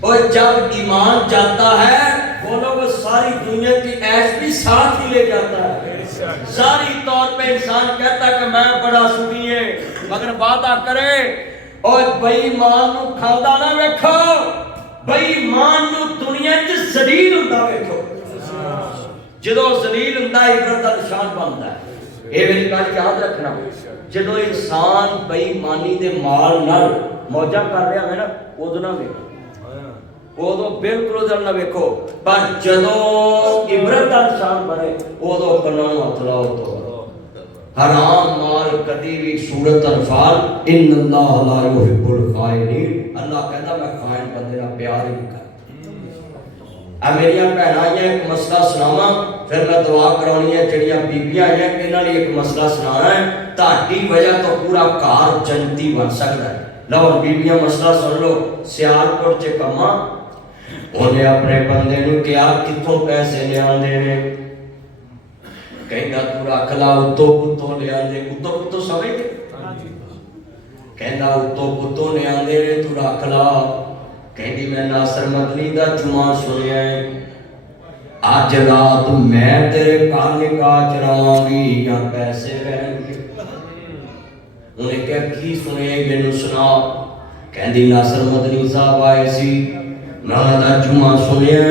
और जब ईमान जाता है बोलो वो सारी दुनिया की ऐश भी साथ ही ले जाता है। सारी तौर पे इंसान कहता है कि मैं बड़ा सुखी है, मगर वादा करे और बेईमान नू खांदा ना वेखो, बेईमान नू दुनिया च जलील हुंदा वेखो। जदों जलील हुंदा इबरत दा निशान बनदा है। ये मेरी गल याद रखना, जदों इंसान बेईमानी दे माल नाल मौजा कर रहा है ना, उदों ना वेखो, उदों बिल्कुल उधर ना वेखो, पर जदों इबरत दा निशान बने उदों कन्नों हथ लाओ। तो हराम माल कदी भी सूरत अनफाल इन्नल्लाह ला युहिब्बुल खाइनीन। अल्लाह कहता मैं खाइन बंदे नाल प्यार ही नहीं करदा। मेरिया भैन आईया एक मसला सुनावा, फिर मैं दुआ करानी है। जड़िया बीबियां आईया इन्हां ने एक मसला सुनाना है, ताड़ी वजह तो पूरा घर जन्नती बन सकता है। लो बीबियां मसला सुन लो। सियालकोट च कमा उन्हें अपने बंदे नूं कहा कित्थों पैसे लियादे ने, कहंदा तू रख ला उत्तों पुत्तों लियादे। उत्तों पुत्तों समझ गए, कहंदा उत्तों पुत्तों लियादे ने तू रख ला। कहती मैं नासर मदनी दा जुमा सुनिया, अज रात मैं तेरे घर निकाह चलावांगी या पैसे रहणगे। उन्हें क्या की सुने मैनू सुना। कहती नासर मदनी साहब आए सी, मैं उन्हां दा जुमा सुनिया,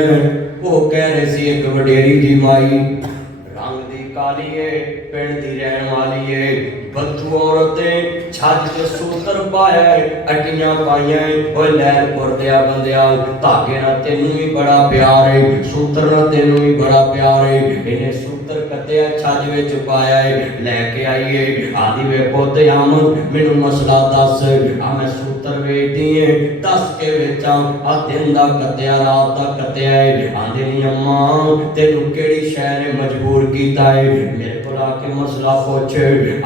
वो कह रहे सी एक वडेरी जी माई रंग दी काली है, पिंड दी रहन वाली है, बदू औरतें छज ते सूतर पाया है, अटियां पाइयां है। ओए लैल पुरदिया बंदिया धागे नाल तेनू भी बड़ा प्यार है, सूतर नाल तेनू भी बड़ा प्यार है। इन्हें सूतर कत्तिया छज विच पाया है, लैके आईए। आदि वे पुत्त आमद मैनू मसला दस, आ मैं सूतर वेचदी है, दस के वेचां, आ दिन दा कत्तिया रात दा कत्तिया है। आंदी नी अम्मा तेनू केड़ी शै ने मजबूर कीता है, मेरे कोल आके मसला पुछ।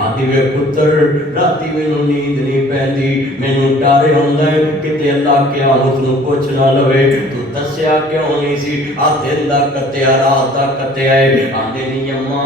आदि वे पुत्र राती मैनू नींद नहीं पैंदी, मैनू डर हुंदा है किते अल्लाह क़यामत नूं पुछ ना लवे, तू दस्सिया क्यों नहीं सी, आ दिन दा कत्तिया रात दा कत्तिया है। आंदे नी अम्मा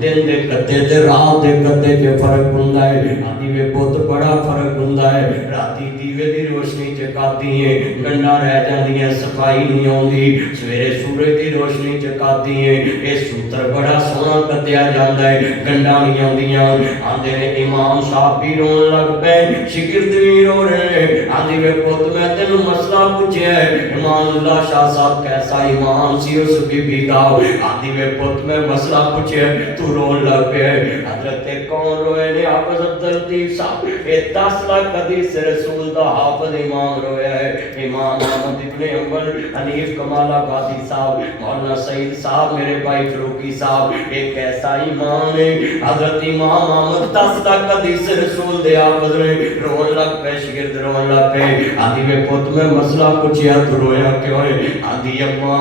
दिन दे कत्ते ते रात दे कत्ते च फर्क हुंदा है। आंदी वे पुत्त बड़ा फर्क हुंदा है, राती दीवे दी रोशनी चकाती है, गंढां रह जांदियां, सफाई नहीं आउंदी, सवेरे सूरज दी रोशनी चकाती है। ये सूत्र बड़ा सोहना कत्तिया जांदा है, गंढां नहीं आउंदियां। आंदे ने इमाम साहब भी रोन लग पे, शिगिर्द भी रो रहे। आंदी वे पुत्त मैं तेनू मसला पूछया है, इमामुल्लाह शाह साहब कैसा इमाम सी उस बीबी दा। आंदी वे पुत्त मैं मसला पूछया, तू रोन लग पे। हजरत कौन रोए ने, हाफिज अब्दुल लतीफ साहब, ये 10 लाख हदीस रसूल दा हाफिज इमाम रोया है। इमाम अहमद इब्ने हंबल, हनीफ कमालाबादी साहब, मौलाना सईद साहब, मेरे भाई फरूकी साहब, एक ऐसा इमाम है। हजरत इमाम अहमद 10 लाख हदीस रसूल दे हाफिज ने, रोन लग पे, शिगिर्द रोन लग पे। आदि वे पुत्त मैं मसला पूछया, तू रोया क्यों है। आदि अम्मा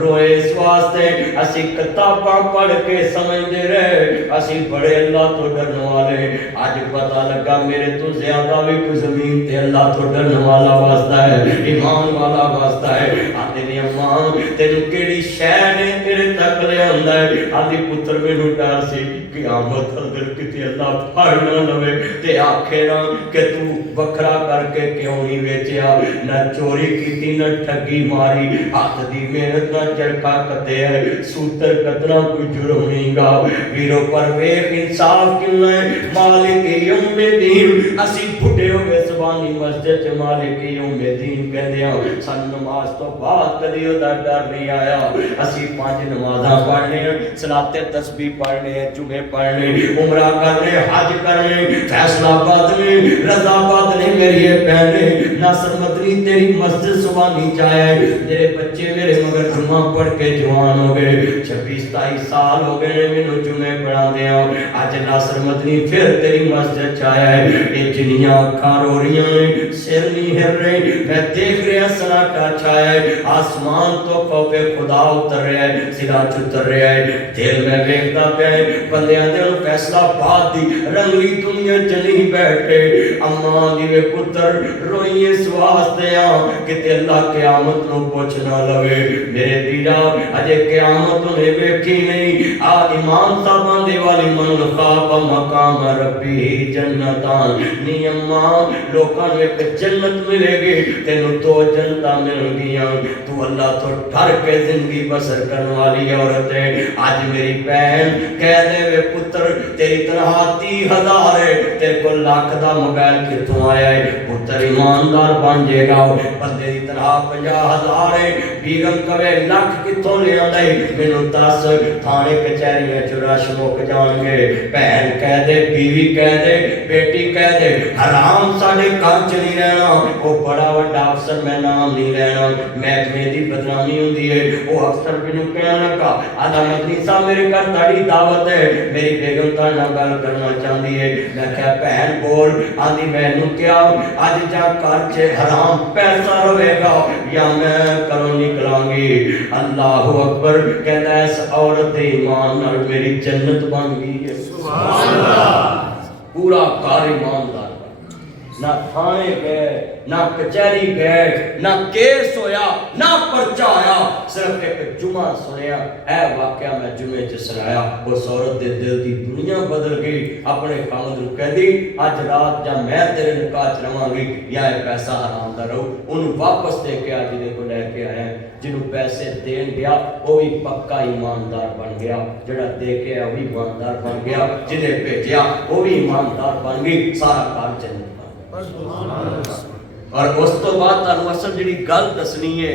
रोए इस वास्ते असी किताबां पढ़ के समझदे रहे, असी बड़े अल्लाह तो डरने वाले, अज पता लगा मेरे तो ज्यादा भी कोई जमीन ते अल्लाह तो डरने वाला वास्ता है, ईमान वाला वास्ता है। आदि नी अम्मा तेनू केड़ी शै ने तेरे तक ले आंदा है। आदि पुत्र मैनू डर सी क़यामत अंदर किते अल्लाह फड़ ना लवे ते आखे ना कि तू वखरा करके क्यों नहीं वेचिया, ना चोरी कीती ना ठगी मारी, हाथ दी मेहनत ना चरखा कते है, सूतर कतना कोई जुर्म नहीं गा। वीरो पर वेख इंसाफ कितना है। मालिक यौमिद्दीन असी बुढ़े हो गए ज़बानी मस्जिद च मालिक यौमिद्दीन कहंदे आ, सन नमाज तो बाद कदी ओदा डर नहीं आया। असी 5 नमाज़ां पढ़ने, सलाते तस्बीह पढ़ने, जुमे पढ़ने, उमरा करने, हज करने, फैसलाबाद में, रज़ाबाद ने मेरी बहने, नासर मदनी तेरी मस्जिद सुबानी चाहे, तेरे बच्चे मेरे मगर जुमा पढ़ के जवान हो गए, 26-27 साल हो गए मैनू जुमे पढ़ांदे आ। अज नासर मदनी फिर तेरी मस्जिद चाया है। ये जिन्नियां अखां रो रही ने, सिर नहीं हिल रहे, मैं देख रहा सन्नाटा छाया है, आसमान तो खौफे खुदा उतर रहा है, सिरा च उतर रहा है। दिल में वेखदा पिया बंदियां दे फैसलाबाद दी रंगली दुनिया च नहीं बैठे। अम्मा दी वे पुत्र रोई इस वास्ते कि अल्लाह क़यामत नूं पुछ ना लवे। मेरे वीरा अजे क़यामत ने वेखी नहीं। आ इमाम साहबां दे वाली मन खाब मकाम रब्बी जन्नतान नी अम्मा लोकां नूं एक जन्नत मिलेगी, तेनू दो जन्नतां मिलणगियां। तू अल्लाह तो डर के जिंदगी बसर करने वाली औरत है। आज मेरी बहन कह दे वे पुत्र तेरी तनहा 30,000 है, तेरे को लाख दा मोबाइल कितों आया है? पुत्र ईमानदार बन जाएगा। बंदे की तनहा 50,000 है, बीगम कवे लाख कितों ले आंदा है? मैनू दस, थाने कचहरियां च रश मुक जाणगे। भैन कह दे, बीवी कह दे, बेटी कह दे हराम साडे घर च नहीं रहना। वो बड़ा वड्डा अफसर मैं नाम नहीं लेना, महकमे दी बदनामी हुंदी है। वो अफसर मैनू कहण लगा आदा मदनी साहब मेरे घर ताड़ी दावत है, मेरी बेगम ताड़े नाल गल करना चाहती है। मैं क्या भैन बोल? आंदी मैनू क्या अज जा घर च हराम पैसा रहेगा या मैं घरों निकलांगी। अल्लाह अकबर। कहता है इस औरत दे ईमान नाल मेरी जन्नत बन गई है। सुभान अल्लाह। पूरा घर ईमानदार ना थाने गए, ना कचहरी गए, ना केस होया, ना पर्चा आया, सिर्फ एक जुमा सुनिया। ऐ वाकया मैं जुमे च सुनाया। उस औरत दे दिल दी दुनिया बदल गई। अपने खामद नूं कहदी अज रात जा मैं तेरे निकाह च रवांगी या ये पैसा हराम दा रहू। उन्होंने वापस दे के आज दे को लैके आया। जिन्होंने पैसे देन गया वो भी पक्का ईमानदार बन गया, जिहड़ा दे के आया वो भी ईमानदार बन गया, जिन्हें भेजा वो भी ईमानदार बन गई। सारा घर जन्नत। और उस तो बाद तुहानू असल जिहड़ी गल दसनी है,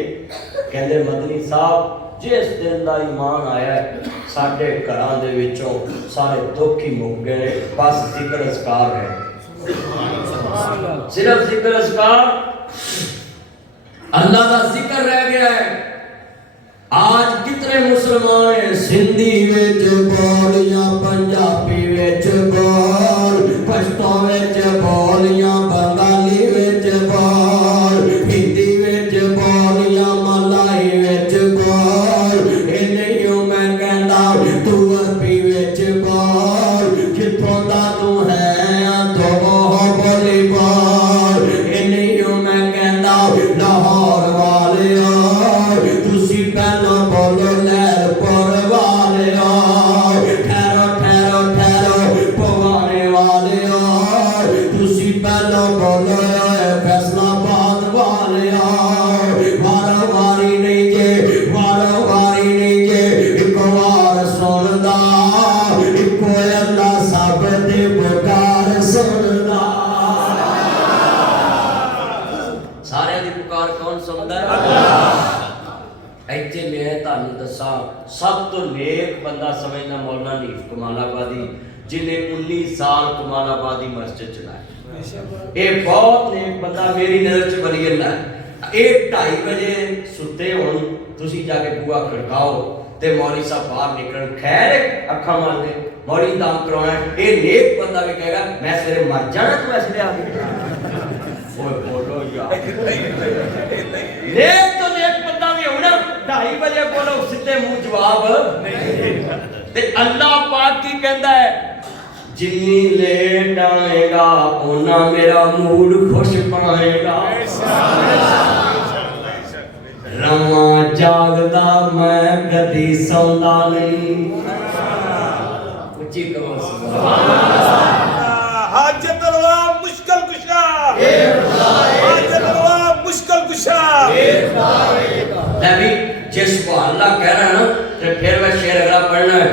कहंदे मदनी साहब जिस दिन दा ईमान आया है साडे घरां दे विचों सारे दुख ही मुक गए। बस जिक्र असकार है, सिर्फ जिक्र असकार अल्लाह का जिक्र रह गया है। आज कितने मुसलमान हैं सिंधी विच बोल या पंजाबी विच बोल, पश्तो विच बोल या बंगाली विच बोल, हिंदी विच बोल या मलाई विच बोल। इन्हीं मैं कहंदा तू अरबी विच बोल, जिथों दा तू है तो बोली बोल। इन्हीं मैं कहंदा लाहौर वाले तुसी पहलो बोलो लहरपुर वाले, ठहरो ठहरो ठहरो पवाने वाले, तुसी पहलो बोलो फैसलाबाद वाले। वारो वारी नहीं जे, वारो वारी नहीं जे, एक बार सुनदा इको अल्लाह सब दे पुकार सुनदा। सारे दी पुकार कौन सुनदा है? ऐसे मैं तुहानू दसा सब तो नेक बंदा समझना मौलाना हनीफ कमालाबादी, जिन्हें 19 साल कमालाबादी मस्जिद चलाया। ये बहुत नेक बंदा मेरी नजर च बड़ी अल्लाह है। 2:30 बजे सुते होन तुसी जाके बुआ खड़काओ ते मौलवी साहब बाहर निकल खैर अखा मारते मौलवी दाम करवाना। ये नेक बंदा भी कहेगा मैं सवेरे मर जाना तू ऐसे आ गया। ओए बोलो यार, नेक तो नेक बंदा भी होना 2:30 बजे बोलो सीधे मुंह जवाब ते अल्लाह पाक की कहता है जिन्नी लेट आएगा ओना मेरा मूड खुश पाएगा। रवा जागदा मैं कदी सौंदा नहीं। उच्ची करो सुभान अल्लाह। हाजत रवा मुश्किल कुशा, हाजत रवा मुश्किल कुशा। नबी जिस सुभान अल्लाह कह रहा है ना तो फिर मैं शेर अगला पढ़ना है।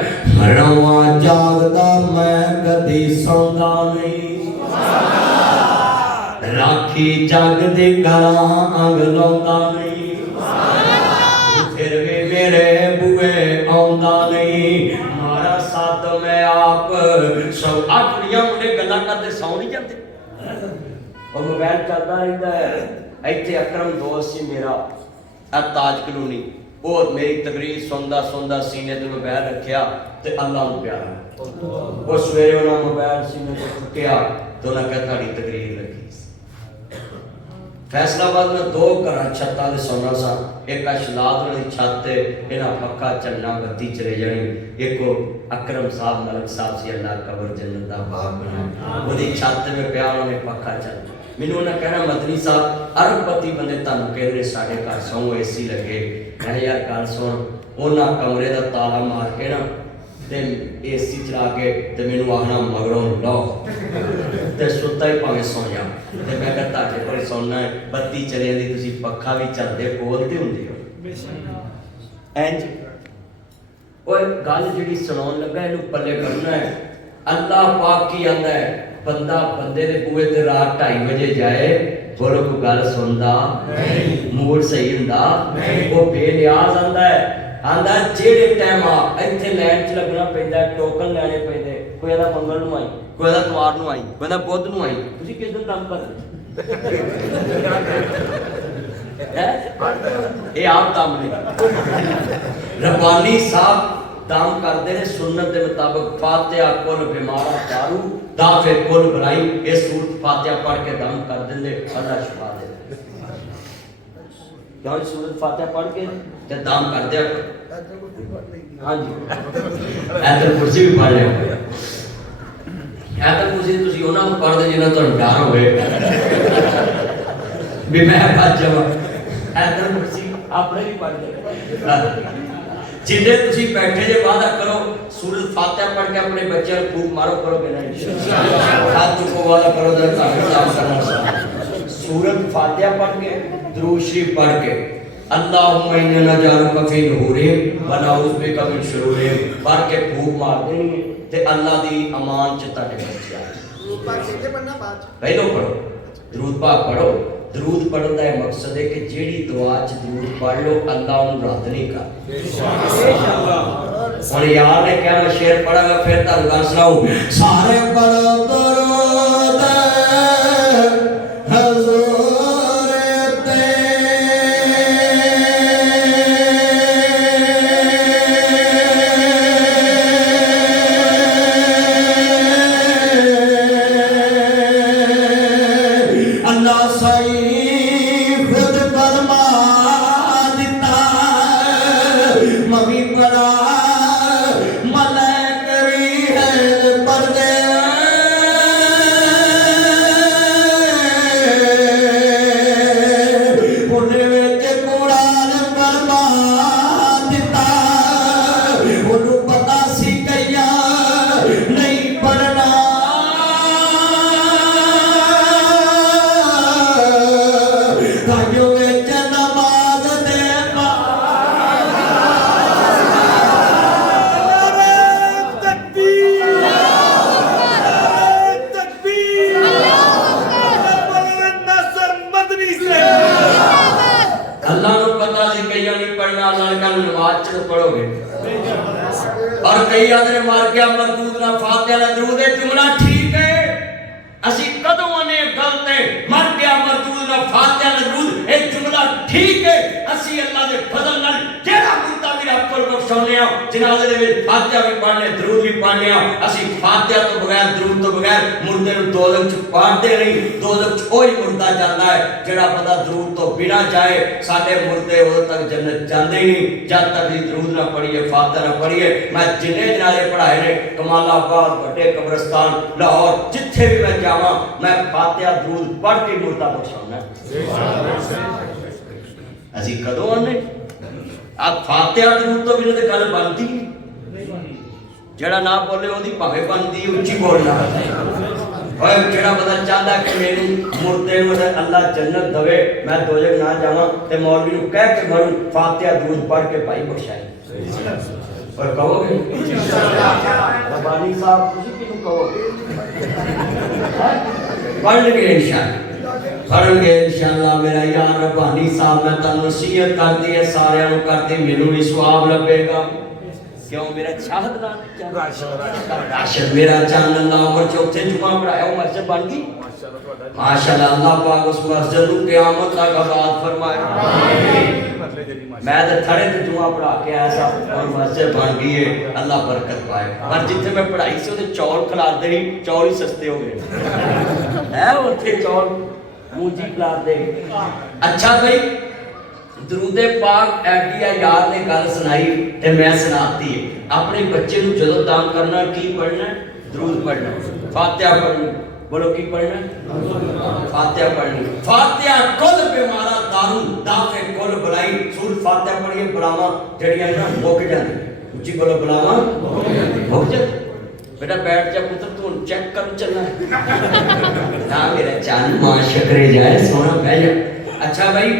रवा जागदा मैं कदी सौंदा नहीं, राखी जग दे घरां अंग लाउंदा नहीं, फिर भी मेरे बुए आउंदा नहीं। मारा साथ मैं आप सब आखड़ियां मुंडे गल्लां करदे सौ नहीं जाते। और मोबाइल चलता रहता है। इत्थे अकरम दोस्त सी मेरा ताज कलोनी, वो मेरी तकरीर सुनदा सुनदा सीने ते मोबाइल रखिया ते अल्लाह नूं प्यारा। वो सवेरे उन्हें मोबाइल सीने ते चुक्या तो उन्हें कहा ताड़ी तकरीर लगी। फैसलाबाद में 2 घर छत्तां ते सोना सा, एक अशलाद वाली छत इन्हां पक्का चलना बत्ती चले जानी। एक अकरम साहब मलिक साहब सी अल्लाह कबर जन्नत दा बाग बनाया, ओदी छत में प्यार उन्हें पक्का चल मैनू उन्हें कहना मदनी साहब अरबपति बंदे तुहानू कहते साढ़े घर सौ AC लगे। मैं यार गल सुन, उन्हें कमरे का ताला मार के ना ते AC चला के ते मैनू आखना मगरों लो ते सुता ही भावें सौ जा। ते मैं कहा तुहाडे कोल सौना है, बत्ती चली जाती तुसीं पक्खा भी चलदे बोलते हुंदे हो इंज। ओए गल जिहड़ी सुनाउण लगा इहनू पल्ले करना है। अल्लाह पाक की आंदा है बंदा बंदे दे बूहे ते रात 2:30 बजे जाए, बोलो कोई गल सुनदा नहीं, मूड सही हुंदा नहीं, वो बेनियाज आंदा है। आंदा जेड़े टाइम आ इत्थे लाइन च लगना पैंदा, टोकन लैणे पैंदे। कोई आदा मंगल नूं आई, कोई आदा तवार नूं आई, कोई आदा बुध नूं आई। तुसीं किस दिन काम करदे? ये आप काम नहीं। रब्बानी साहब दाम करते हैं सुन्नत के मुताबिक। फातिहा कुल बीमारा दारू दाफे कुल बुराई। ये सूरत फातिहा पढ़ के दम कर देंगे, अल्लाह शिफा दे। क्यों सूरत फातिहा पढ़ के ते दम कर दिया। हाँ जी, आयतुल कुर्सी भी पढ़ लिया। आयतुल कुर्सी तुसी उन्हां नूं पढ़ दे जिन्हां तुहानूं डर होवे भी मैं बच जावां। आयतुल कुर्सी अपने भी पढ़ दे। जिन्ने तुसी बैठे जे वादा करो सूरत फातिहा पढ़ के अपने बच्चों को फूक मारो, करोगे ना इंशाअल्लाह। हाथ चुको वादा करो तो काम करना। सूरत फातिहा पढ़ के दुरूद शरीफ पढ़ के अल्लाहुम्मा इन्ना नजारुका फी नूरिहिम व नऊज़ु बिका मिन शुरूरिहिम पढ़ के फूक मार देनी ते अल्लाह दी अमान च ताडे बच्चे आ। दुरूद पाक किथे पढ़ना? बाद पहलो पढ़ो, दुरूद पाक पढ़ो। दरूद पढ़ने का मकसद है कि जेड़ी दुआ च दरूद पढ़ लो अल्लाह उन्हें रद्द नहीं कर। और यार ने क्या मैं शेर पढ़ागा फिर तुहानू गल सुनाऊं। सारे पढ़ो दरूद हुजूर ते अल्लाह सही खुद फरमा दिता मवी पड़ा मलैक भी है पर्दे उन्हें विच कुरान फरमा दिता। उन्हें पता सी कईया नहीं पढ़ना पढ़ोगे। और कई आदमी मर गया मरदूद ना फातिहा ना दरूद। जुमला ठीक है, असी कदों आने गलत है। मर गया मरदूद ना फातिहा ना दरूद, ये जुमला ठीक है। असी अल्लाह दे फजल नाल जेड़ा कुत्ता मेरा पर बख्शौने आ जनाजे दे विच फातिहा भी पढ़ने दरूद भी पढ़ने आ। असी फातिहा तो बगैर दरूद तो बगैर मुर्दे नूं दोज़ख च पाड़दे नहीं। दोज़ख च ओही मुर्दा जांदा है जेड़ा बंदा दरूद तो बिना जाए। साडे मुर्दे उदों तक जन्नत जांदे ही नहीं जद तक दरूद ना पढ़िए फातिहा ना पढ़िए। मैं जिन्ने जनाजे पढ़ाए ने कमालाबाद वड्डे कब्रिस्तान लाहौर जिथे भी मैं जावां मैं फातिहा दरूद पढ़ के मुर्दा बख्शौना। असी कदों आने आप फातिहा दरूद तो बिना ते गल बनदी नहीं। जेड़ा ना बोले ओदी भावें बनदी उच्ची बोलना। और जेड़ा बंदा चाहता कि मेरी मुर्दे नूं अल्लाह जन्नत दवे मैं दोज़ख ना जावां ते मौलवी नूं कह के मरूं फातिहा दरूद पढ़ के भाई बख्शाई। और कहोगे रब्बानी साहब तुसीं किहनूं कहोगे? पढ़नगे इंशाअल्लाह, पढ़नगे इंशाअल्लाह। मेरा यार रब्बानी साहब मैं तुहानूं नसीहत करदी है सारियां नूं करदी, मैनूं भी सवाब लभेगा। क्यों मेरा चाहत ना राशिद मेरा चांद अल्लाह उमर चौथे जुमा पढ़ाया वो मस्जिद बन गई माशाअल्लाह। अल्लाह पाक उस मस्जिद को क़यामत तक आबाद फरमाए। मैं तो थड़े ते जुमा पढ़ा के आया सा और मस्जिद बन गई है, अल्लाह बरकत पाए। पर जिथे मैं पढ़ाई से उसे चौल खिलाते ही चौल ही सस्ते हो गए है उथे चौल मूंजी खिलाते। अच्छा भाई दरूदे पाक ऐडिया यार ने गल सुनाई ते मैं सुनाती है। अपने बच्चे को जदों दान करना की पढ़ना? दरूद पढ़ना, फातिहा पढ़नी, बोलो की पढ़ना फातिहा पढ़नी फातिहा कुल बीमारा दारू दाफे कुल बलाई सूरत फातिहा पढ़िए बलावा जड़ियां ना मुक जाती उच्ची बोलो बलावा मुक जाती बेटा बैठ जा पुत्र तू चेक कर चलना ना मेरा चांद मां शकरे जाए सोना बह जा अच्छा भाई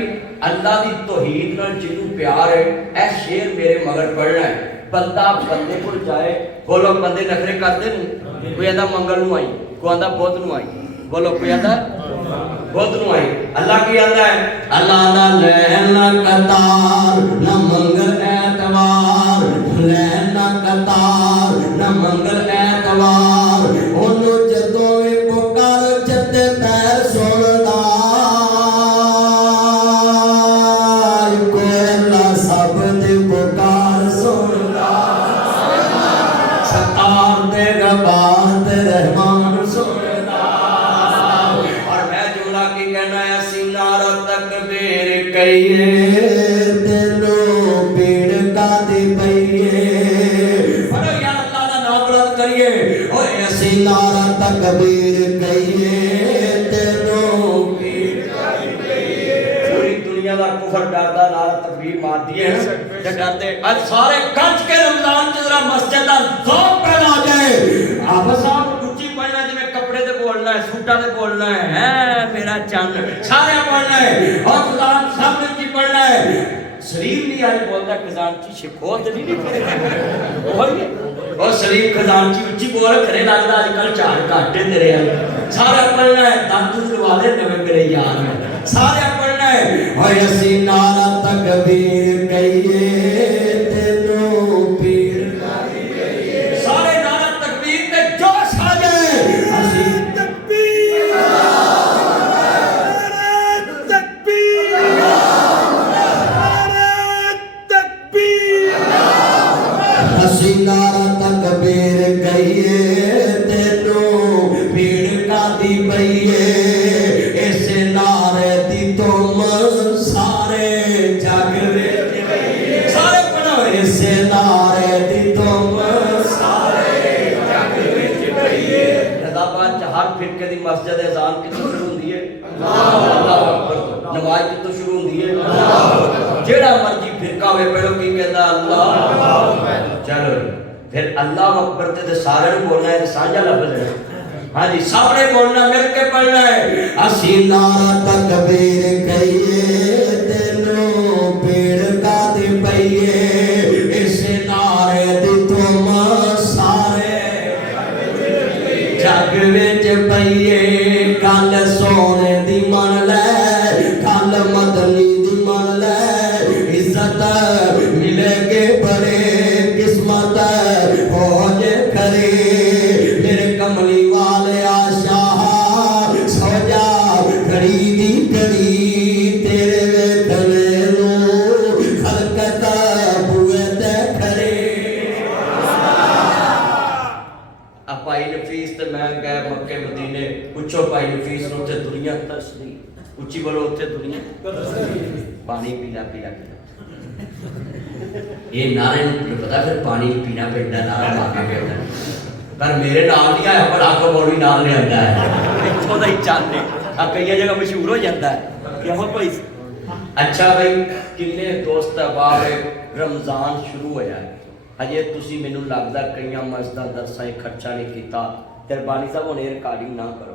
अल्लाह दी तौहीद नाल जिन्नू प्यार है ए शेर मेरे मगर पढ़ना है बंदा बंदे को जाए बोलो बंदे नखरे करते नहीं कोई आंदा मंगल नू आई कोई आंदा बुध नू आई बोलो कोई आंदा बुध नू आई अल्लाह की आंदा है अल्लाह दा लैन ना कतार ना मंगल ऐतवार लैन ना कतार ना मंगल ऐतवार ओनू जदों वी पुकार जते पैर सुनदा कोयला सब दी पुकार सुनदा सतार ते गवार ते रहमान सुनदा और मैं जुमला की कहना है सिनारा तकबीर कहिए तेनू पीड़ का दी पईए पढ़ो यार अल्लाह दा नाम बुलंद करिए ओए सिनारा तकबीर कहिए तेनू पीड़ का दी पईए पूरी दुनिया दा कुफर डरदा नारा तकबीर मारदी है ते डरदे आज सारे गज के रमजान च जरा मस्जिद दा ज़ौक़ पैदा हो जाए आप साहब उच्ची पढ़ना जिवें कपड़े ते बोलना है सूटा ते बोलना है मेरा चंद सारे बोलना है और खुदान सब ने उच्ची पढ़ना है सलीम भी आज बोलता खजानची शिखोत नहीं ओए और सलीम खजानची उच्ची बोल करे लगदा आजकल झाड़ घाटे तेरे सारे पढ़ना है दादू दरवाजे नवे मेरे यार में सारे पढ़ना है और असी नारा तकबीर कहिए तेनू पीर सारे नारा तकबीर ते जोश आ जाए असी तकबीर तकबीर तकबीर असी नारा तकबीर कहिए तेनू पीड़ कादी पईए इस नारे दी तुम सारे जग विच सारे पढ़ो इस नारे दी तुम सारे जग विच पईए रज़ाबाद च हर फिरके दी मस्जिद अज़ान कित्थों शुरू हुंदी है अल्लाहु अकबर नमाज कित्थों शुरू हुंदी है जेड़ा मर्जी फिरका होवे पहलो की कहंदा अल्लाह चलो फिर अल्लाह अकबर ते सारे नु बोलना है साझा लफ्ज़ है हां जी सामने बोलना मिल के पढ़ना है असी नारा तकबीर कहिए तेनू पीड़ का दे पईए इस नारे दी तुम सारे जग विच पईए गल सोने दी मन ले गल मदनी दी मन ले इज्जत मिलेगे बड़े किस्मत हो जे करे मेरे कमली वाले आशा सो जा घड़ी दी घड़ी तेरे वेखने नू खलकत बुए ते खड़े आ भाई नफीस ते मैं गए मक्के मदीने पूछो भाई नफीस नू ते दुनिया तरसदी उच्ची बोलो उत्थे दुनिया पानी पीना पीना ये नारे ने पता फिर पानी पीना पैंदा नारा मारना पैंदा पर मेरे नाल नहीं आया पर आखो बॉडी नाल ले आंदा है इत्थों दा ही चलने आ कई जगह मशहूर हो जाता है यहो कोई अच्छा भाई किन्ने दोस्त अहबाब रमजान शुरू होया है अजे तुसी मैनू लगदा कईयां मस्जिदां दरसां खर्चा नहीं कीता ते बानी साहब हुण रिकॉर्डिंग ना करो